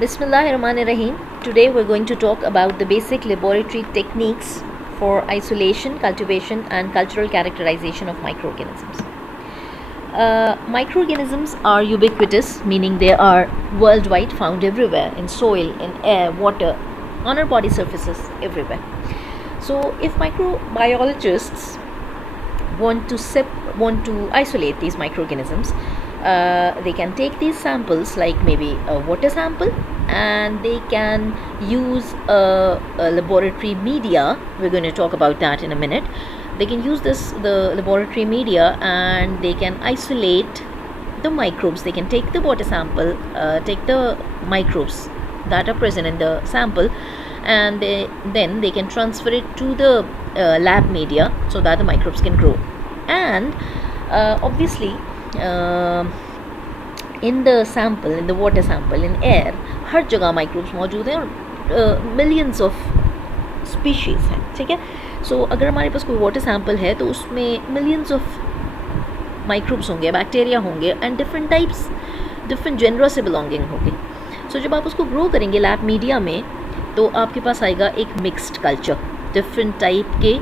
Bismillahirrahmanirrahim. Today we're going to talk about the basic laboratory techniques for isolation, cultivation and cultural characterization of microorganisms. Microorganisms are ubiquitous, meaning they are worldwide, found everywhere, in soil, in air, water, on our body surfaces, everywhere. So if microbiologists want to isolate these microorganisms, they can take these samples, like maybe a water sample, and they can use a laboratory media. We're going to talk about that in a minute. They can use the laboratory media, and they can isolate the microbes. They can take the water sample, take the microbes that are present in the sample, and then they can transfer it to the lab media so that the microbes can grow. And obviously in the sample, in the water sample, in air, हर जगह microbes मौजूद हैं और millions of species हैं, ठीक है. So अगर हमारे पास कोई water sample है तो उसमें millions of microbes होंगे, बैक्टीरिया होंगे, and different types, different genera से belonging होंगे. So जब आप उसको grow करेंगे lab media में, तो आपके पास आएगा एक mixed culture, different type के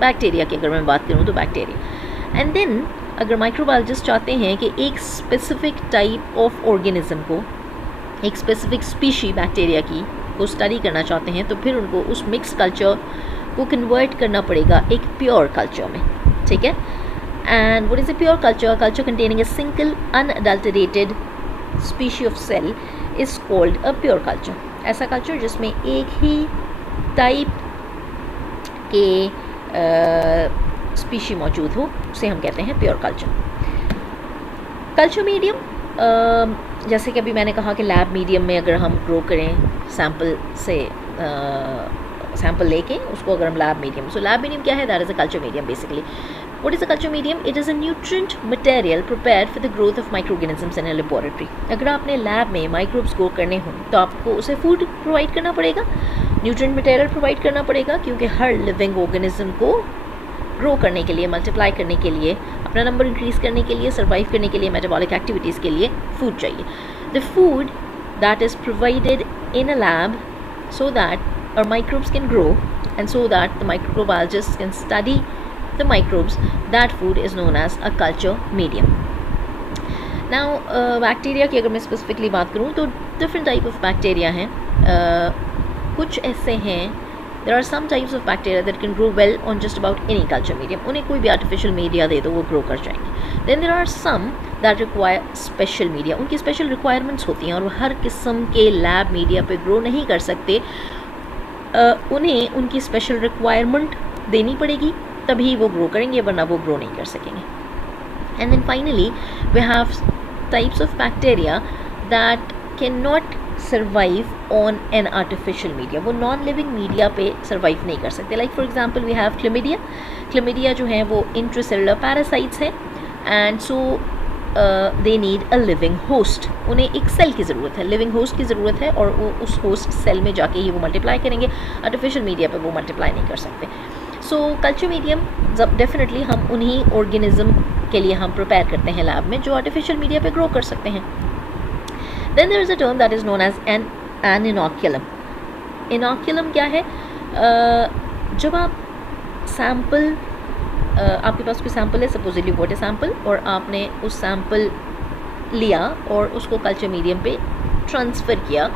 बैक्टीरिया की. अगर मैं बात करूँ तो बैक्टीरिया. एंड देन अगर माइक्रोबायोलॉजिस्ट चाहते हैं कि एक स्पेसिफिक टाइप ऑफ ऑर्गेनिज्म को, एक स्पेसिफिक स्पीशी बैक्टीरिया की को स्टडी करना चाहते हैं, तो फिर उनको उस मिक्स कल्चर को कन्वर्ट करना पड़ेगा एक प्योर कल्चर में, ठीक है. And what is a pure culture? Culture containing a single unadulterated species of cell is called a pure culture. ऐसा कल्चर जिसमें एक ही टाइप के स्पीशी मौजूद हो, उसे हम कहते हैं प्योर कल्चर. कल्चर मीडियम, जैसे कि अभी मैंने कहा कि लैब मीडियम में अगर हम ग्रो करें सैम्पल से, सैम्पल लेके उसको अगर हम लैब मीडियम, सो लैब मीडियम क्या है? That is a culture medium basically. What is a culture medium? It is a nutrient material prepared for the growth of microorganisms in a laboratory. अगर आपने lab में microbes grow करने हों तो आपको उसे फूड प्रोवाइड करना पड़ेगा, न्यूट्रिएंट मटेरियल प्रोवाइड करना पड़ेगा, क्योंकि हर लिविंग ऑर्गेनिज्म को ग्रो करने के लिए, मल्टीप्लाई करने के लिए, अपना नंबर इंक्रीज़ करने के लिए, सर्वाइव करने के लिए, मेटाबॉलिक एक्टिविटीज़ के लिए फूड चाहिए. The food that is provided in a lab so that our microbes can grow and so that the microbiologists can study the microbes, that food is known as a culture medium. Now bacteria की अगर मैं specifically बात करूँ तो different type of bacteria हैं. कुछ ऐसे हैं, there are some types of bacteria that can grow well on just about any culture medium. उन्हें कोई भी artificial media दे दो वो grow कर जाएंगे. Then there are some that require special media. उनकी special requirements होती हैं और वो हर किस्म के lab media पे grow नहीं कर सकते. उन्हें उनकी special requirement देनी पड़ेगी, तभी वो ग्रो करेंगे, वरना वो ग्रो नहीं कर सकेंगे. And then finally we have types of bacteria that can not survive on an artificial media. वो नॉन लिविंग मीडिया पे सर्वाइव नहीं कर सकते. Like for example we have chlamydia. Chlamydia जो है वो इंट्रासेलुलर पैरासाइट्स हैं, and so they need a living host. उन्हें एक सेल की ज़रूरत है, लिविंग होस्ट की ज़रूरत है, और वो उस होस्ट सेल में जाके ही वो मल्टीप्लाई करेंगे. आर्टिफिशियल मीडिया पे वो मल्टीप्लाई नहीं कर सकते. सो कल्चर मीडियम जब डेफिनेटली हम उन्हीं ऑर्गेनिज्म के लिए हम प्रिपेयर करते हैं लैब में जो आर्टिफिशियल मीडिया पे ग्रो कर सकते हैं. Then there is a term that is known as an inoculum. Inoculum क्या है? जब आप सैम्पल, आपके पास कोई सैम्पल है, सपोजिटली वाटर सैम्पल, और आपने उस सैम्पल लिया और उसको कल्चर मीडियम पे ट्रांसफ़र किया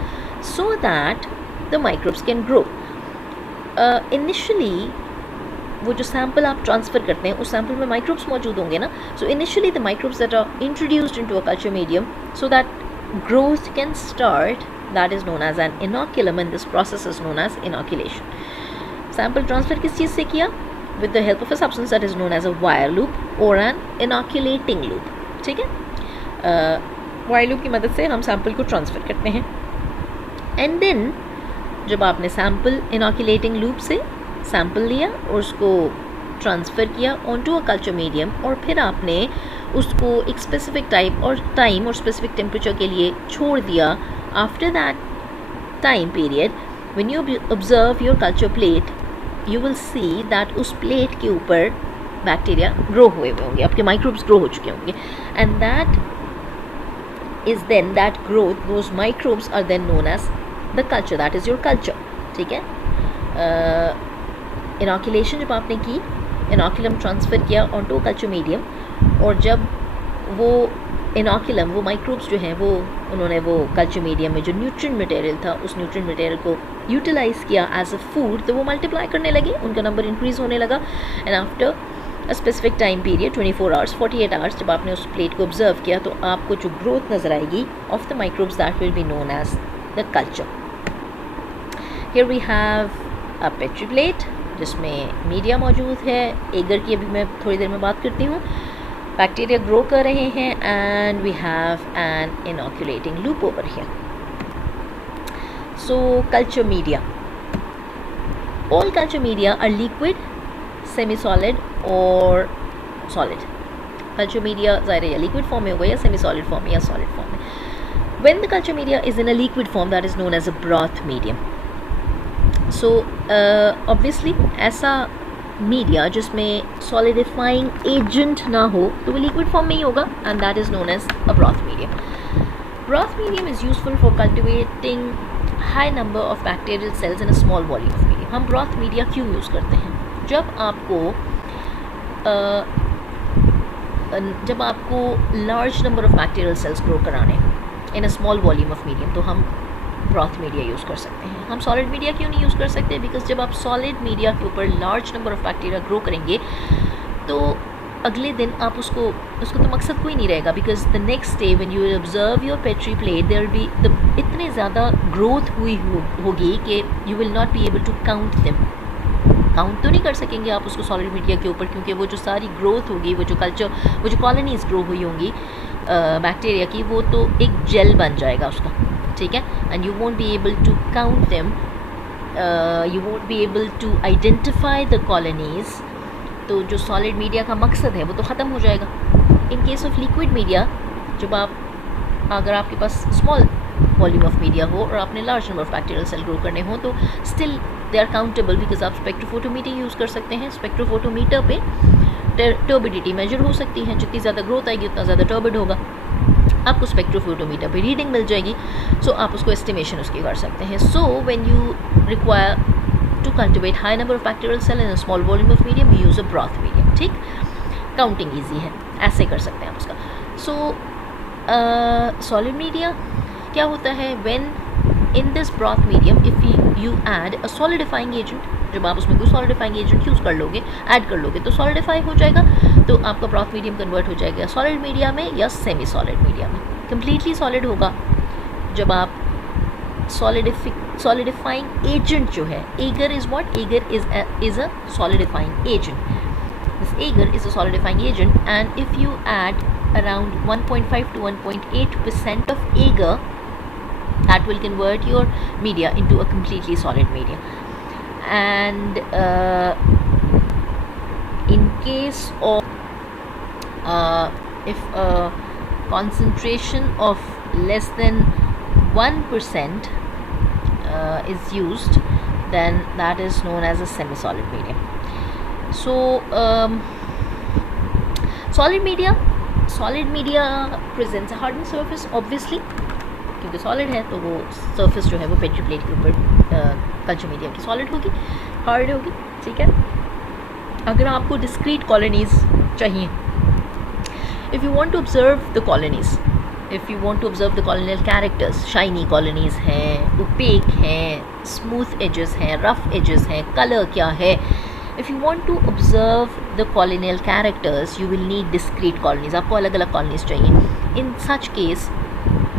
सो that the microbes can grow. Initially वो जो सैम्पल आप ट्रांसफ़र करते हैं उस सैम्पल में माइक्रोब्स मौजूद होंगे ना. So initially the microbes that are introduced into a culture medium so that growth can start, that is known as an inoculum, and this process is known as inoculation. Sample transfer किस चीज़ से किया? With the help of a substance that is known as a wire loop or an inoculating loop. ठीक है, wire loop की मदद से हम sample को ट्रांसफ़र करते हैं. एंड देन जब आपने सैम्पल इनोकुलेटिंग लूप से सैम्पल लिया और उसको ट्रांसफ़र किया ऑनटू अ कल्चर मीडियम, और फिर आपने उसको एक स्पेसिफिक टाइप और टाइम और स्पेसिफिक टेम्परेचर के लिए छोड़ दिया. After that time period when you observe your culture plate, you will see that उस प्लेट के ऊपर बैक्टीरिया ग्रो हुए होंगे, आपके माइक्रोब्स ग्रो हो चुके होंगे, and that is then that growth, those microbes are then known as the culture, that is your culture. ठीक है, इनॉक्यूलेशन जब आपने की, इनॉक्यूलम ट्रांसफ़र किया ऑनटू कल्चर मीडियम, और जब वो इनॉक्यूलम, वो माइक्रोब्स जो हैं वो उन्होंने वो कल्चर मीडियम में जो न्यूट्रिएंट मटेरियल था उस न्यूट्रिएंट मटेरियल को यूटिलाइज़ किया एज अ फूड, तो वो मल्टीप्लाई करने लगे, उनका नंबर इंक्रीज़ होने लगा। And after a specific time period 24 hours 48 hours जब आपने उस प्लेट को ऑब्जर्व किया तो आपको जो ग्रोथ नज़र आएगी of the microbes, that will be known as the culture. Here we have a petri plate जिसमें मीडिया मौजूद है। एगर की अभी मैं थोड़ी देर में बात करती हूँ। बैक्टीरिया ग्रो कर रहे हैं and we have an inoculating loop over here. So culture media, all culture media are liquid, semi solid और सॉलिड। कल्चर मीडिया ज़ाहिर है लिक्विड फॉर्म में होगा या सेमी सॉलिड फॉर्म में या सॉलिड फॉर्म में। When the culture media is in a liquid form that is known as a broth medium. So obviously ऐसा मीडिया जिसमें सॉलिडिफाइंग एजेंट ना हो तो वो लिक्विड फॉर्म में ही होगा, and that is known as a broth medium. Broth medium is useful for cultivating high number of bacterial cells in a small volume of medium. हम ब्रॉथ मीडिया क्यों use करते हैं? जब आपको large number of bacterial cells grow कराने in a small volume of medium तो हम broth media use कर सकते हैं। हम सॉलिड मीडिया क्यों नहीं यूज़ कर सकते? बिकॉज जब आप सॉलिड मीडिया के ऊपर large number of bacteria grow करेंगे तो अगले दिन आप उसको तो मकसद कोई नहीं रहेगा, because the next day when you will observe your petri plate there will be इतने ज़्यादा ग्रोथ हुई होगी कि you will not be able to count them. Count तो नहीं कर सकेंगे आप उसको सॉलिड मीडिया के ऊपर, क्योंकि वो जो सारी ग्रोथ होगी, वो जो कॉलोनीज ग्रो हुई होंगी बैक्टीरिया की, वो तो एक जेल बन जाएगा उसका, ठीक है। And you won't be able to count them, you won't be able to identify the colonies. तो जो सॉलिड मीडिया का मकसद है वो तो ख़त्म हो जाएगा। In case of liquid media, अगर आपके पास स्मॉल वॉल्यूम ऑफ मीडिया हो और आपने large number of bacterial cell grow करने हो तो still they are countable, because आप स्पेक्ट्रोफोटोमीटर यूज़ कर सकते हैं। स्पेक्ट्रोफोटोमीटर पे टर्बिडिटी मेजर हो सकती है, जितनी ज़्यादा ग्रोथ आएगी उतना ज़्यादा टर्बिड होगा, आपको स्पेक्ट्रोफोटोमीटर पे रीडिंग मिल जाएगी। सो आप उसको एस्टिमेशन उसकी कर सकते हैं। So when you require to cultivate high number of bacterial cell in a small volume of medium you use a broth medium, ठीक। काउंटिंग ईजी है, ऐसे कर सकते हैं आप उसका। सो सॉलिड मीडिया क्या होता है? When in this broth medium if you add a solidifying agent, जब आप उसमें कोई सॉलिडिफाइंग एजेंट यूज़ कर लोगे, ऐड कर लोगे तो सॉलिडिफाई हो जाएगा, तो आपका ब्रॉथ मीडियम कन्वर्ट हो जाएगा सॉलिड मीडिया में या सेमी सॉलिड मीडिया में। कम्प्लीटली सॉलिड होगा जब आप सॉलिडिफाइंग एजेंट जो है, agar is what? Agar is a solidifying agent. This agar is a solidifying agent, and if you add around 1.5 to 1.8% of agar, that will convert your media into a completely solid media. And in case of if a concentration of less than 1% is used, then that is known as a semi-solid medium. So solid media presents a hardened surface, obviously, क्योंकि solid है तो वो surface जो है वो petri plate के ऊपर culture media की सॉलिड होगी, हार्ड होगी, ठीक है। अगर आपको डिस्क्रीट कॉलोनीज चाहिए, if you want to observe the colonies, if you want to observe the colonial characters, shiny colonies हैं, ओपेक हैं, स्मूथ एजेस हैं, रफ एजेस हैं, कलर क्या है, if you want to observe the colonial characters you will need discrete colonies, आपको अलग अलग colonies चाहिए। in such case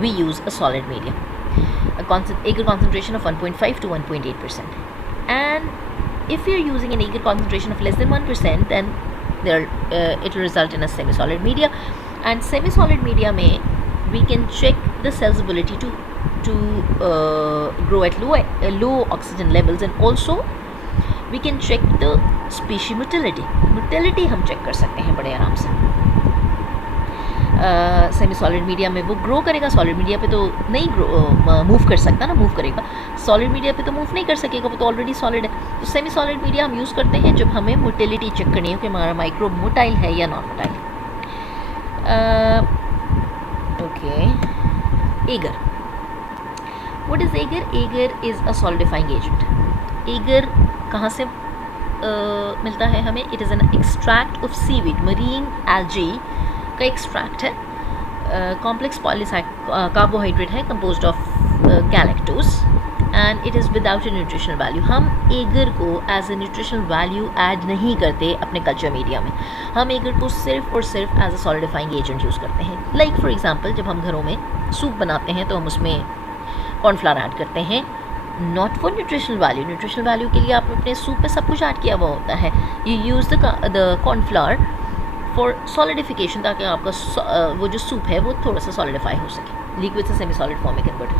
we use a solid medium, agar concentration of 1.5 to 1.8%, and if you are using an agar concentration of less than 1% then it will result in a semi-solid media, and semi-solid media में we can check the cell's ability to grow at low oxygen levels, and also we can check the species motility हम check कर सकते हैं बड़े आराम से। Semi solid media में वो ग्रो करेगा, सॉलिड मीडिया पे तो नहीं मूव कर सकता ना, मूव करेगा सॉलिड मीडिया पे तो मूव नहीं कर सकेगा, वो तो ऑलरेडी सॉलिड है। तो सेमी सॉलिड मीडिया हम यूज़ करते हैं जब हमें मोटिलिटी चेक करनी हो कि हमारा माइक्रोब मोटाइल है या non motile. Okay, agar, what is agar? Agar is a solidifying agent. Agar कहाँ से मिलता है हमें? It is an extract of seaweed, marine algae का एक्सट्रैक्ट है। कॉम्प्लेक्स कार्बोहाइड्रेट है composed of galactose and it is without a nutritional value. हम agar को as a nutritional value add नहीं करते अपने कल्चर मीडिया में, हम एगर को सिर्फ और सिर्फ as a solidifying agent use करते हैं। लाइक फॉर एग्जांपल, जब हम घरों में सूप बनाते हैं तो हम उसमें कॉर्नफ्लावर ऐड करते हैं, not for nutritional value. Nutritional value के लिए आपने अपने सूप में सब कुछ ऐड किया हुआ होता है। You use the cornflour for solidification, ताकि आपका वो जो सूप है वो थोड़ा सा सॉलिडिफाई हो सके, लिक्विड से सेमी सॉलिड फॉर्म में कन्वर्ट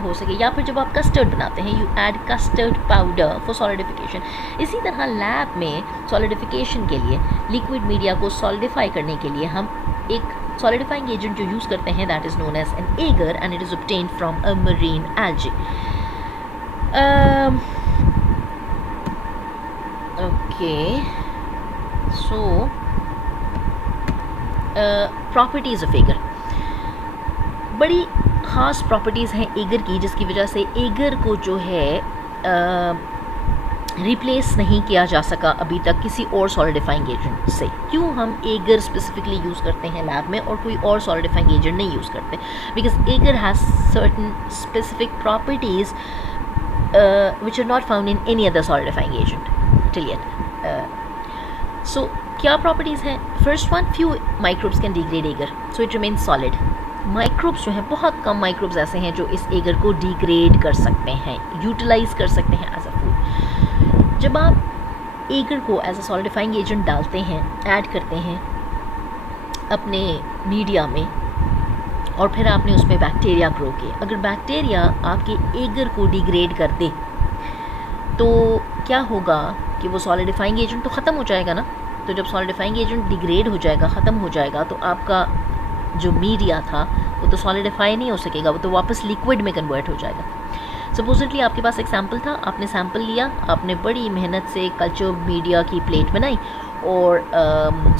हो सके। या फिर जब आप कस्टर्ड बनाते हैं, you add custard powder for solidification. इसी तरह लैब में सॉलिडिफिकेशन के लिए, लिक्विड मीडिया को सॉलिडिफाई करने के लिए हम एक सॉलिडिफाइंग एजेंट जो यूज़ करते हैं, that is known as an agar and it is obtained from a marine algae. Okay, so properties of agar, बड़ी ख़ास प्रॉपर्टीज़ हैं एगर की, जिसकी वजह से एगर को जो है रिप्लेस नहीं किया जा सका अभी तक किसी और सॉलिडिफाइंग एजेंट से। क्यों हम एगर स्पेसिफिकली यूज़ करते हैं लैब में और कोई और सॉलिडिफाइंग एजेंट नहीं यूज़ करते? Because agar has certain specific properties which are not found in any other solidifying agent till yet. So क्या प्रॉपर्टीज़ हैं? First one, few microbes can degrade agar so it remains solid. Microbes जो हैं, बहुत कम microbes ऐसे हैं जो इस eager को डिग्रेड कर सकते हैं, यूटिलाइज कर सकते हैं एज अ फूड। जब आप एगर को एज अ सॉलिडिफाइंग एजेंट डालते हैं, ऐड करते हैं अपने मीडिया में, और फिर आपने उसमें बैक्टीरिया ग्रो किए, अगर बैक्टीरिया आपके एगर को डिग्रेड कर दे तो क्या होगा कि वो सॉलिडिफाइंग एजेंट तो ख़त्म हो जाएगा ना। तो जब सॉलिडिफाइंग एजेंट डिग्रेड हो जाएगा, ख़त्म हो जाएगा, तो आपका जो मीडिया था वो तो सॉलिडिफाई नहीं हो सकेगा, वो तो वापस लिक्विड में कन्वर्ट हो जाएगा। सपोजली आपके पास एक सैम्पल था, आपने सैम्पल लिया, आपने बड़ी मेहनत से कल्चर मीडिया की प्लेट बनाई और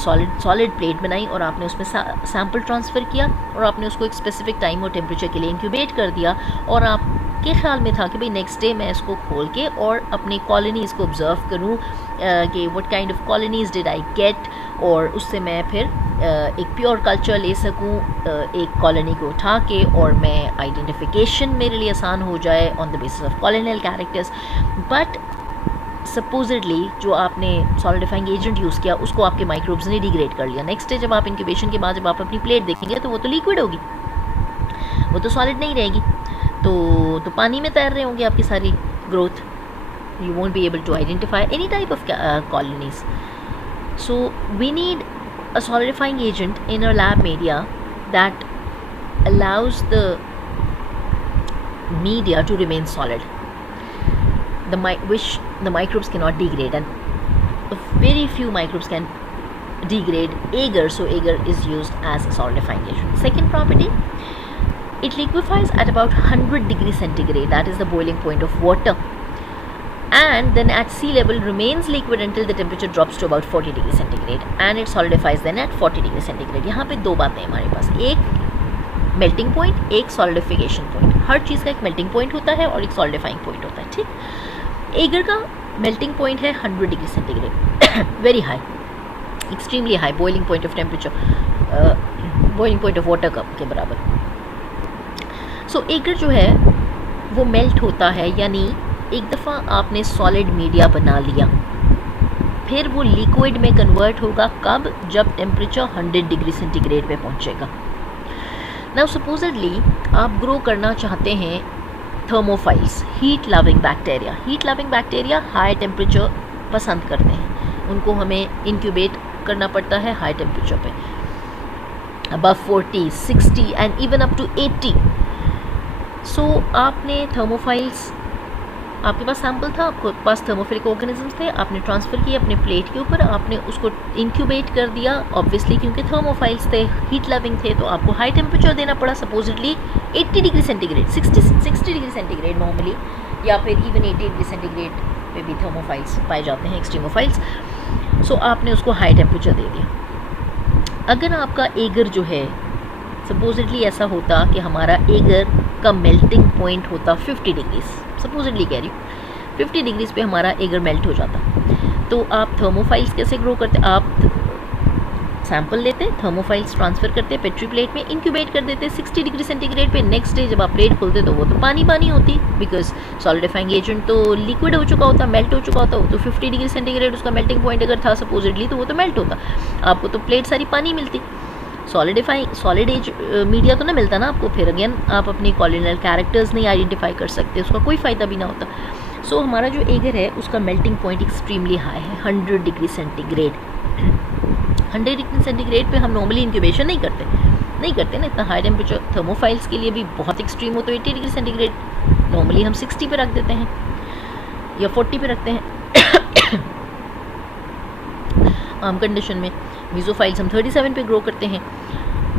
सॉलिड प्लेट बनाई और आपने उसमें सैम्पल ट्रांसफ़र किया और आपने उसको एक स्पेसिफिक टाइम और टेम्परेचर के लिए इंक्यूबेट कर दिया, और आपके ख़्याल में था कि भाई नेक्स्ट डे मैं इसको खोल के और अपनी कॉलोनीज़ को ऑब्ज़र्व करूँ कि what kind of colonies did I get, और उससे मैं फिर एक प्योर कल्चर ले सकूँ एक कॉलोनी को उठा के, और मैं आइडेंटिफिकेशन मेरे लिए आसान हो जाए on the basis of colonial characters. But supposedly जो आपने सॉलिडिफाइंग एजेंट यूज़ किया उसको आपके माइक्रोब्स ने डिग्रेड कर लिया। नेक्स्ट डे जब आप इंक्यूबेशन के बाद जब आप अपनी प्लेट देखेंगे तो वो तो लिक्विड होगी, वो तो सॉलिड नहीं रहेगी, तो पानी में तैर रहे होंगे आपकी सारी growth. You won't be able to identify any type of colonies. So we need a solidifying agent in our lab media that allows the media to remain solid, which the microbes cannot degrade, and very few microbes can degrade agar, so agar is used as a solidifying agent. Second property, it liquefies at about 100 degrees centigrade, that is the boiling point of water, and then at sea level remains liquid until the temperature drops to about 40 degree centigrade and it solidifies then at 40 degree centigrade. यहाँ पे दो बातें हैं हमारे पास, एक melting point, एक solidification point. हर चीज़ का एक मेल्टिंग पॉइंट होता है और एक सॉलिडिफाइंग पॉइंट होता है, ठीक। एगर का मेल्टिंग पॉइंट है 100 degree centigrade, very high, extremely high boiling point of temperature, boiling point of water cup के बराबर। सो एगर जो है वो मेल्ट होता है, यानी एक दफ़ा आपने सॉलिड मीडिया बना लिया, फिर वो लिक्विड में कन्वर्ट होगा कब? जब टेम्परेचर 100 डिग्री सेंटीग्रेड पे पहुंचेगा। नाउ सपोजिटली आप ग्रो करना चाहते हैं thermophiles, heat loving bacteria. Heat loving bacteria high temperature पसंद करते हैं, उनको हमें इंक्यूबेट करना पड़ता है हाई टेम्परेचर पे, above 40, 60 and even up to 80। सो आपने थर्मोफाइल्स, आपके पास सैम्पल था, आपके पास थर्मोफिलिक ऑर्गेनिजम्स थे, आपने ट्रांसफ़र किए अपने प्लेट के ऊपर, आपने उसको इंक्यूबेट कर दिया। ऑब्वियसली क्योंकि थर्मोफाइल्स थे, हीट लविंग थे, तो आपको हाई टेम्परेचर देना पड़ा, supposedly 80 degree centigrade, 60 degree centigrade normally, या फिर इवन 80 डिग्री सेंटीग्रेड पे भी थर्मोफाइल्स पाए जाते हैं, एक्सट्रीमोफाइल्स। सो आपने उसको हाई टेम्परेचर दे दिया। अगर आपका एगर जो है सपोजिटली ऐसा होता कि हमारा एगर का मेल्टिंग पॉइंट होता 50 डिग्रीज, सपोजिटली कह रही हूँ 50 डिग्रीज पे हमारा एगर मेल्ट हो जाता, तो आप थर्मोफाइल्स कैसे ग्रो करते? आप सैंपल लेते, थर्मोफाइल्स ट्रांसफ़र करते पेट्री प्लेट में, इंक्यूबेट कर देते 60 डिग्री सेंटीग्रेड पे। नेक्स्ट डे जब आप प्लेट खोलते तो वो तो पानी पानी होती, बिकॉज सॉलिडिफाइंग एजेंट तो लिक्विड हो चुका होता, मेल्ट हो चुका होता, तो 50 डिग्री सेंटीग्रेड उसका मेल्टिंग पॉइंट अगर था सपोजिटली, तो वो तो मेल्ट होता, आपको तो प्लेट सारी पानी मिलती। सॉलिड एज मीडिया तो ना मिलता ना आपको, फिर अगेन आप अपनी कॉलोनियल कैरेक्टर्स नहीं आइडेंटिफाई कर सकते, उसका कोई फ़ायदा भी ना होता। सो हमारा जो एगर है उसका मेल्टिंग पॉइंट एक्सट्रीमली हाई है, 100 डिग्री सेंटीग्रेड। 100 डिग्री सेंटीग्रेड पे हम नॉर्मली इंक्यूबेशन नहीं करते ना, इतना हाई टेम्परेचर थर्मोफाइल्स के लिए भी बहुत एक्सट्रीम हो तो 80 डिग्री सेंटीग्रेड नॉर्मली हम 60 पे रख देते हैं या 40 पे रखते हैं। आम कंडीशन में मीज़ोफाइल्स हम 37 पे ग्रो करते हैं।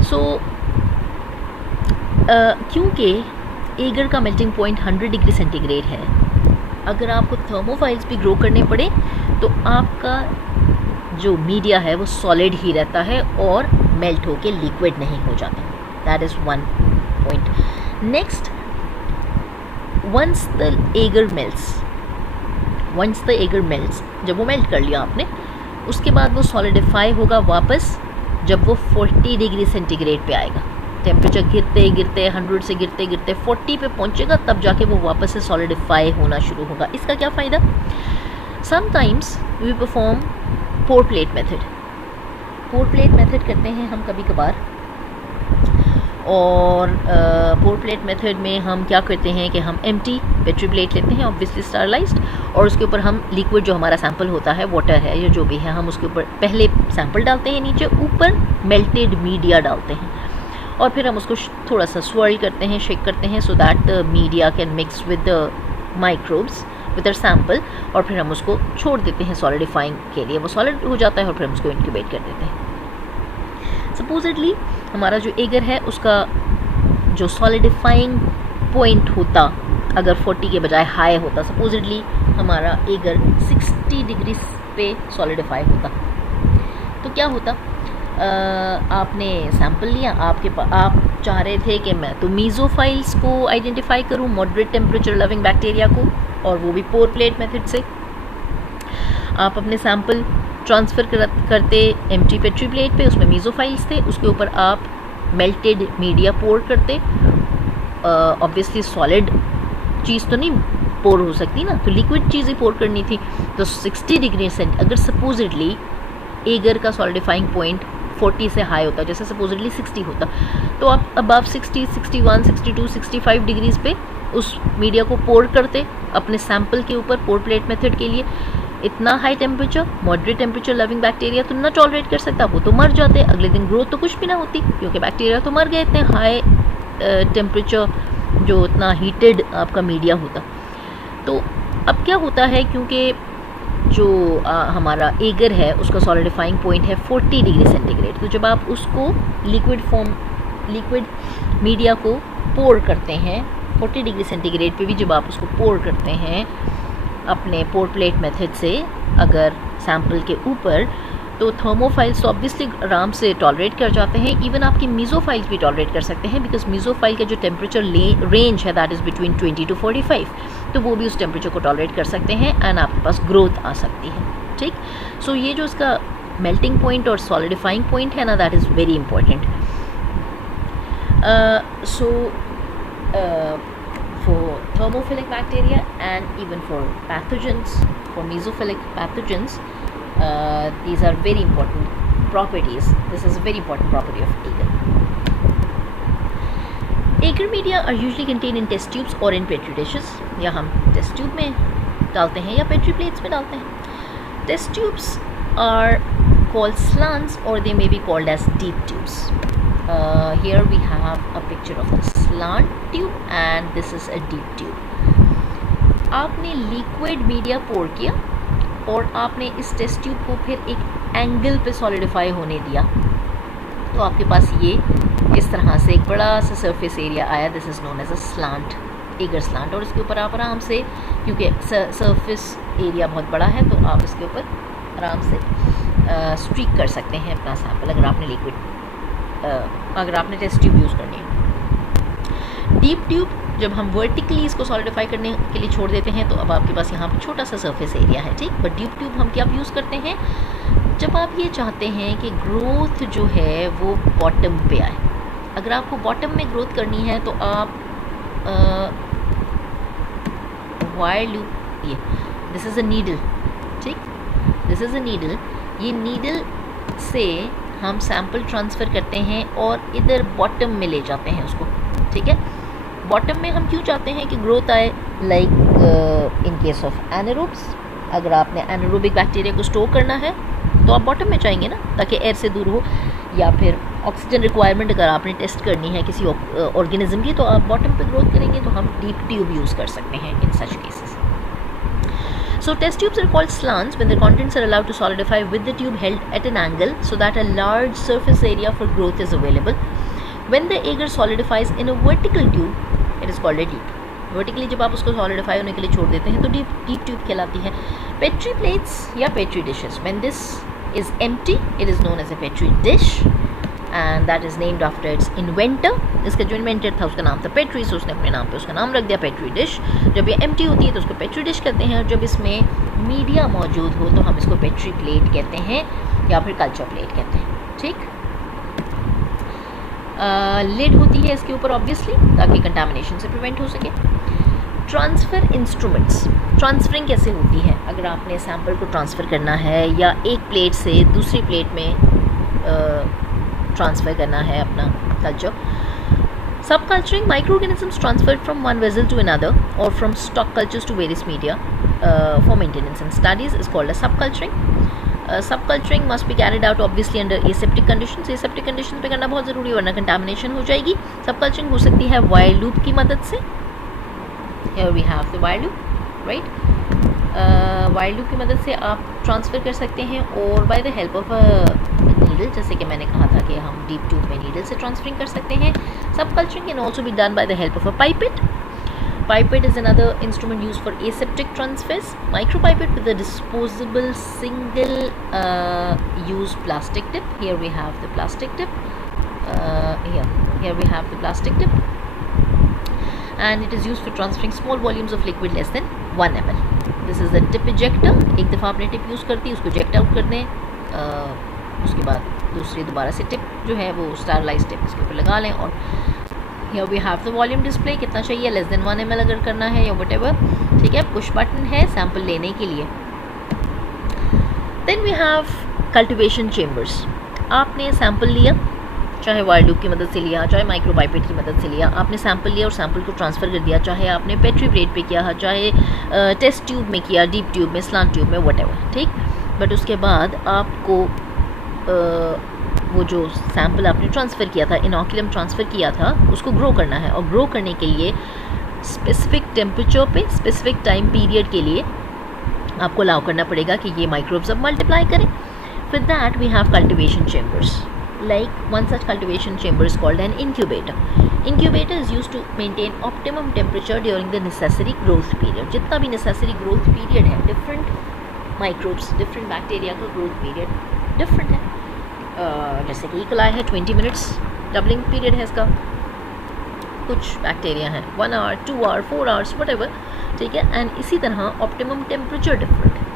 सो क्योंकि एगर का मेल्टिंग पॉइंट 100 डिग्री सेंटीग्रेड है, अगर आपको थर्मोफाइल्स भी ग्रो करने पड़े तो आपका जो मीडिया है वो सॉलिड ही रहता है और मेल्ट होके लिक्विड नहीं हो जाता। That is one point. Next, once the agar melts, जब वो मेल्ट कर लिया आपने, उसके बाद वो सॉलिडिफाई होगा वापस जब वो 40 डिग्री सेंटीग्रेड पे आएगा। टेम्परेचर गिरते गिरते 100 से गिरते गिरते 40 पे पहुंचेगा, तब जाके वो वापस से सॉलिडिफाई होना शुरू होगा। इसका क्या फ़ायदा? Sometimes we perform pour plate method करते हैं हम कभी कभार, और पोर प्लेट मेथड में हम क्या करते हैं कि हम एम्प्टी पेट्री प्लेट लेते हैं, ऑब्वियसली स्टरलाइज्ड, और उसके ऊपर हम लिक्विड जो हमारा सैंपल होता है, वाटर है या जो भी है, हम उसके ऊपर पहले सैंपल डालते हैं, नीचे ऊपर मेल्टेड मीडिया डालते हैं, और फिर हम उसको थोड़ा सा swirl करते हैं, शेक करते हैं, so that the media can mix with the microbes with our sample, और फिर हम उसको छोड़ देते हैं सॉलिडिफाइंग के लिए, वो सॉलिड हो जाता है, और फिर हम उसको इंक्यूबेट कर देते हैं। सपोजिटली हमारा जो एगर है उसका जो सॉलिडिफाइंग पॉइंट होता अगर 40 के बजाय हाई होता, सपोजिटली हमारा एगर 60 डिग्री पे सॉलिडिफाई होता, तो क्या होता? आपने सैंपल लिया, आप चाह रहे थे कि मैं तो मीज़ोफाइल्स को आइडेंटिफाई करूं, मॉडरेट टेम्परेचर लविंग बैक्टीरिया को, और वो भी पोर प्लेट मेथड से। आप अपने सैंपल ट्रांसफ़र करते एम्प्टी पेट्री प्लेट पे, उसमें मीज़ोफाइल्स थे, उसके ऊपर आप मेल्टेड मीडिया पोर करते। ऑब्वियसली सॉलिड चीज़ तो नहीं पोर हो सकती ना, तो लिक्विड चीज़ ही पोर करनी थी, तो 60 डिग्री सेंट अगर सपोजिटली एगर का सॉलिडिफाइंग पॉइंट 40 से हाई होता, जैसे सपोजिटली 60 होता, तो आप अबव 60, 61, 62, 65 डिग्रीज पे उस मीडिया को पोर करते अपने सैंपल के ऊपर। पोर प्लेट मेथड के लिए इतना high temperature, moderate temperature loving bacteria तो ना टॉलरेट कर सकता, वो तो मर जाते, अगले दिन ग्रोथ तो कुछ भी ना होती, क्योंकि बैक्टीरिया तो मर गए, इतने हाई टेम्परेचर जो इतना हीटेड आपका मीडिया होता। तो अब क्या होता है, क्योंकि जो हमारा एगर है उसका सॉलिडिफाइंग पॉइंट है 40 डिग्री सेंटीग्रेड, तो जब आप उसको लिक्विड मीडिया को पोर करते हैं 40 डिग्री सेंटीग्रेड पे भी, जब आप उसको पोर करते हैं अपने पोर प्लेट मेथड से अगर सैंपल के ऊपर, तो थर्मोफाइल्स तो ऑब्वियसली आराम से टॉलरेट कर जाते हैं, इवन आपकी मीज़ोफाइल्स भी टॉलरेट कर सकते हैं, बिकॉज मीज़ोफाइल का जो टेम्परेचर रेंज है दैट इज़ बिटवीन 20 to 45, तो वो भी उस टेम्परेचर को टॉलरेट कर सकते हैं एंड आपके पास ग्रोथ आ सकती है। ठीक, सो ये जो इसका मेल्टिंग पॉइंट और सॉलिडिफाइंग पॉइंट है ना, that is very important. For thermophilic bacteria and even for pathogens, for mesophilic pathogens, these are very important properties. This is a very important property of agar. Agar media are usually contained in test tubes or in petri dishes. या हम test tube में डालते हैं या petri plates में डालते हैं। Test tubes are called slants or they may be called as deep tubes. Here we have a picture of the slant tube and this is a deep tube. आपने liquid media पोर किया और आपने इस test tube को फिर एक angle पे solidify होने दिया, तो आपके पास ये इस तरह से एक बड़ा सा सरफेस एरिया आया, this is known as a slant, agar slant, और इसके ऊपर आप आराम से, क्योंकि सरफेस एरिया बहुत बड़ा है, तो आप इसके ऊपर आराम से स्ट्रीक कर सकते हैं अपना सैंपल अगर आपने लिक्विड अगर आपने टेस्ट ट्यूब यूज़ करनी है। डीप ट्यूब जब हम वर्टिकली इसको सॉलिडिफाई करने के लिए छोड़ देते हैं तो अब आपके पास यहाँ पर छोटा सा सरफेस एरिया है, ठीक। बट डीप ट्यूब हम क्या यूज़ करते हैं जब आप ये चाहते हैं कि ग्रोथ जो है वो बॉटम पे आए। अगर आपको बॉटम में ग्रोथ करनी है तो आप वायर लूप, ये दिस इज़ अ नीडल, ठीक, दिस इज़ अ नीडल। ये नीडल से हम सैंपल ट्रांसफ़र करते हैं और इधर बॉटम में ले जाते हैं उसको, ठीक है। बॉटम में हम क्यों चाहते हैं कि ग्रोथ आए, like in case of anaerobes, अगर आपने एनारोबिक बैक्टीरिया को स्टोर करना है तो आप बॉटम में चाहेंगे ना, ताकि एयर से दूर हो, या फिर ऑक्सीजन रिक्वायरमेंट अगर आपने टेस्ट करनी है किसी ऑर्गेनिज्म की तो आप बॉटम पे ग्रोथ करेंगे, तो हम डीप ट्यूब यूज़ कर सकते हैं in such cases. So test tubes are called slants when the contents are allowed to solidify with the tube held at an angle so that a large surface area for growth is available. When the agar solidifies in a vertical tube, it is called a deep. Vertically जब आप उसको solidify होने के लिए छोड़ देते हैं तो डीप ट्यूब कहलाती है। पेट्री प्लेट्स या petri dishes, when this is empty it is known as a petri dish and that is named after its inventor. इसका जो इन्वेंटर था उसका नाम था पेट्री, सो उसने अपने नाम पे उसका नाम रख दिया पेट्री डिश। जब ये एम्प्टी होती है तो उसको पेट्री डिश कहते हैं, और जब इसमें मीडिया मौजूद हो तो हम इसको पेट्री प्लेट कहते हैं या फिर कल्चर प्लेट कहते हैं, ठीक। लिड होती है इसके ऊपर ऑब्वियसली ताकि कंटामिनेशन से प्रिवेंट हो सके। ट्रांसफ़र इंस्ट्रूमेंट्स, ट्रांसफरिंग कैसे होती है, अगर आपने सैंपल को ट्रांसफ़र करना है या एक प्लेट से दूसरी प्लेट में ट्रांसफ़र करना है अपना culture. Subculturing, microorganisms transferred from one vessel to another or from stock cultures to various media for maintenance and studies is called as subculturing. Subculturing must be carried out obviously under aseptic conditions. Aseptic conditions पे करना बहुत ज़रूरी है वरना contamination हो जाएगी। Subculturing हो सकती है वायर लूप की मदद से। Here we have the wire loop, right? Wire loop की मदद से आप ट्रांसफ़र कर सकते हैं और by the help of needle, जैसे कि मैंने कहा था कि हम डीप ट्यूब में नीडल से ट्रांसफरिंग कर सकते हैं। Subculturing can also be done by the help of a pipette. Pipette is another instrument used for aseptic transfers. Micropipette with a disposable single use plastic tip. Here we have the plastic tip. Here we have the plastic tip. And it is used for transferring small volumes of liquid less than 1 ml. This is the tip ejector. एक दफ़ा आपने tip use कर दी, उसको eject out कर दें, उसके बाद दूसरी दोबारा से टिप जो है वो स्टरलाइज टिप इसके ऊपर लगा लें। और here we have the volume display, कितना चाहिए, लेस देन 1 ml अगर करना है या whatever, ठीक है। पुश बटन है सैंपल लेने के लिए। Then we have cultivation chambers. आपने सैंपल लिया, चाहे वायर लूप की मदद से लिया, चाहे माइक्रोपाइपेट की मदद से लिया, आपने सैंपल लिया और सैंपल को ट्रांसफ़र कर दिया, चाहे आपने पेट्री प्लेट पे किया, चाहे टेस्ट ट्यूब में किया, डीप ट्यूब में, स्लांट ट्यूब में, व्हाटएवर, ठीक। बट उसके बाद आपको वो जो सैंपल आपने ट्रांसफ़र किया था, इनोकुलम ट्रांसफ़र किया था, उसको ग्रो करना है। और ग्रो करने के लिए स्पेसिफिक टेम्परेचर पे स्पेसिफिक टाइम पीरियड के लिए आपको अलाउ करना पड़ेगा कि ये माइक्रोब्स अब मल्टीप्लाई करें। फिर that we have cultivation chambers. Like one such cultivation chamber is called an incubator. Incubator is used to maintain optimum temperature during the necessary growth period. जितना भी necessary growth period है, different microbes, different bacteria का growth period different है। जैसे कि E. coli है 20 minutes doubling period है इसका, कुछ बैक्टीरिया हैं 1 hour, 2 hour, 4 hours, whatever, ठीक है। एंड इसी तरह optimum temperature different है।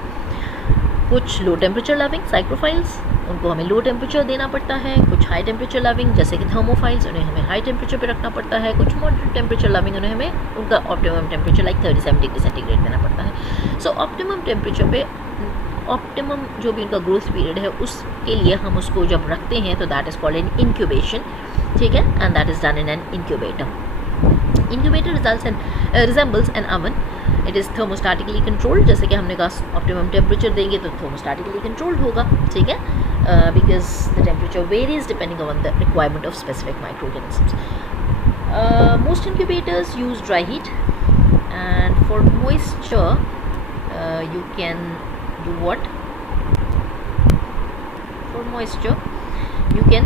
कुछ लो टेम्परेचर लविंग साइक्रोफाइल्स, उनको हमें लो टेम्परेचर देना पड़ता है। कुछ हाई टेम्परेचर लविंग जैसे कि थर्मोफाइल्स, उन्हें हमें हाई टेम्परेचर पे रखना पड़ता है। कुछ मॉडरेट टेम्परेचर लविंग, उन्हें हमें उनका optimum temperature like 37 degree centigrade देना पड़ता है। सो ऑप्टिमम टेम्परेचर पे ऑप्टिमम जो भी उनका ग्रोथ पीरियड है उसके लिए हम उसको जब रखते हैं तो that is called an incubation, ठीक है। And that is done in an incubator. Incubator resembles an oven. It is thermostatically controlled, जैसे कि हमने कहा ऑप्टिमम टेम्परेचर देंगे तो थर्मोस्टैटिकली कंट्रोल्ड होगा, ठीक है, because the temperature varies depending on the requirement of specific microorganisms. Most incubators use dry heat and for moisture you can do what, for moisture you can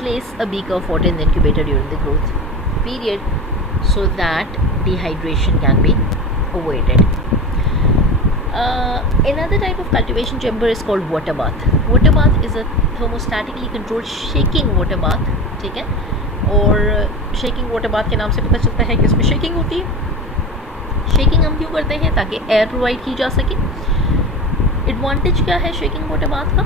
place a beaker of water in the incubator during the growth period so that dehydration can be avoided. Another type of cultivation chamber is called water bath. Water bath is a thermostatically controlled shaking water bath, ठीक है. और shaking water bath के नाम से पता चलता है कि इसमें शेकिंग होती है. शेकिंग हम क्यों करते हैं? ताकि एयर प्रोवाइड की जा सके. एडवांटेज क्या है शेकिंग वाटर बाथ का?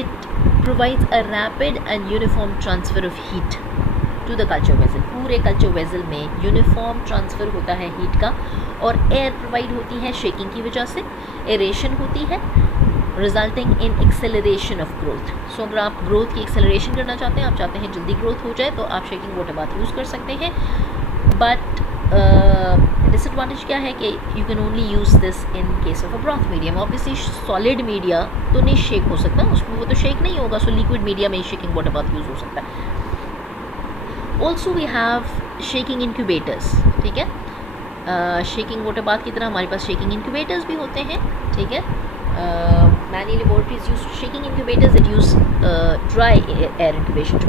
It provides a rapid and uniform transfer of heat to the culture vessel. पूरे कल्चर वेसल में यूनिफॉर्म ट्रांसफ़र होता है हीट का, और एयर प्रोवाइड होती है शेकिंग की वजह से. एरेशन होती है, resulting in acceleration of growth. So अगर आप ग्रोथ की एक्सेलरेशन करना चाहते हैं, आप चाहते हैं जल्दी ग्रोथ हो जाए, तो आप शेकिंग वाटर बाथ यूज़ कर सकते हैं. बट डिसएडवांटेज क्या है कि you can only use this in case of a broth medium. Obviously solid media तो नहीं शेक हो सकता, उसमें वो तो शेक नहीं होगा. सो लिक्विड मीडिया में शेकिंग वाटर बाथ यूज़ हो सकता है. Also we have shaking incubators, ठीक है. शेकिंग वाटर बाथ की तरह हमारे पास शेकिंग इंक्यूबेटर्स भी होते हैं, ठीक है. Many laboratories use shaking incubators that use dry air incubation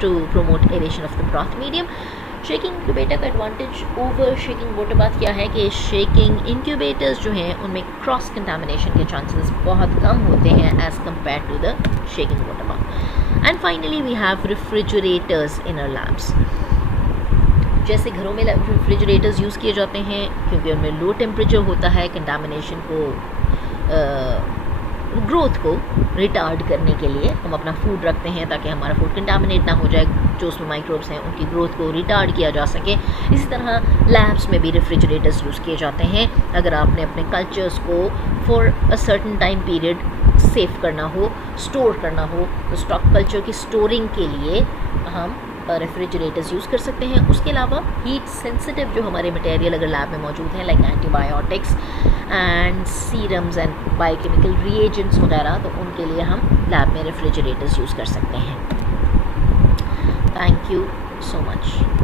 to promote aeration of the broth medium. Shaking incubator का advantage over shaking water bath क्या है कि शेकिंग इंक्यूबेटर्स जो हैं उनमें क्रॉस कंटामिनेशन के चांसेस बहुत कम होते हैं as compare to the shaking water bath. And finally we have refrigerators in our labs. जैसे घरों में रेफ्रिजरेटर्स यूज़ किए जाते हैं क्योंकि उनमें लो टेम्परेचर होता है, कंटामिनेशन को ग्रोथ को रिटार्ड करने के लिए हम अपना फूड रखते हैं ताकि हमारा फूड कंटामिनेट ना हो जाए. जो उसमें माइक्रोब्स हैं उनकी ग्रोथ को रिटार्ड किया जा सके. इसी तरह लैब्स में भी रेफ्रिजरेटर्स यूज़ किए जाते हैं. अगर आपने अपने कल्चर्स को for a certain time period save करना हो, स्टोर करना हो, तो स्टॉक कल्चर की स्टोरिंग के लिए हम रेफ्रिजरेटर्स यूज़ कर सकते हैं. उसके अलावा हीट सेंसिटिव जो हमारे मटेरियल अगर लैब में मौजूद हैं, like antibiotics and serums and biochemical reagents वगैरह, तो उनके लिए हम लैब में रेफ्रिजरेटर्स यूज़ कर सकते हैं. Thank you so much.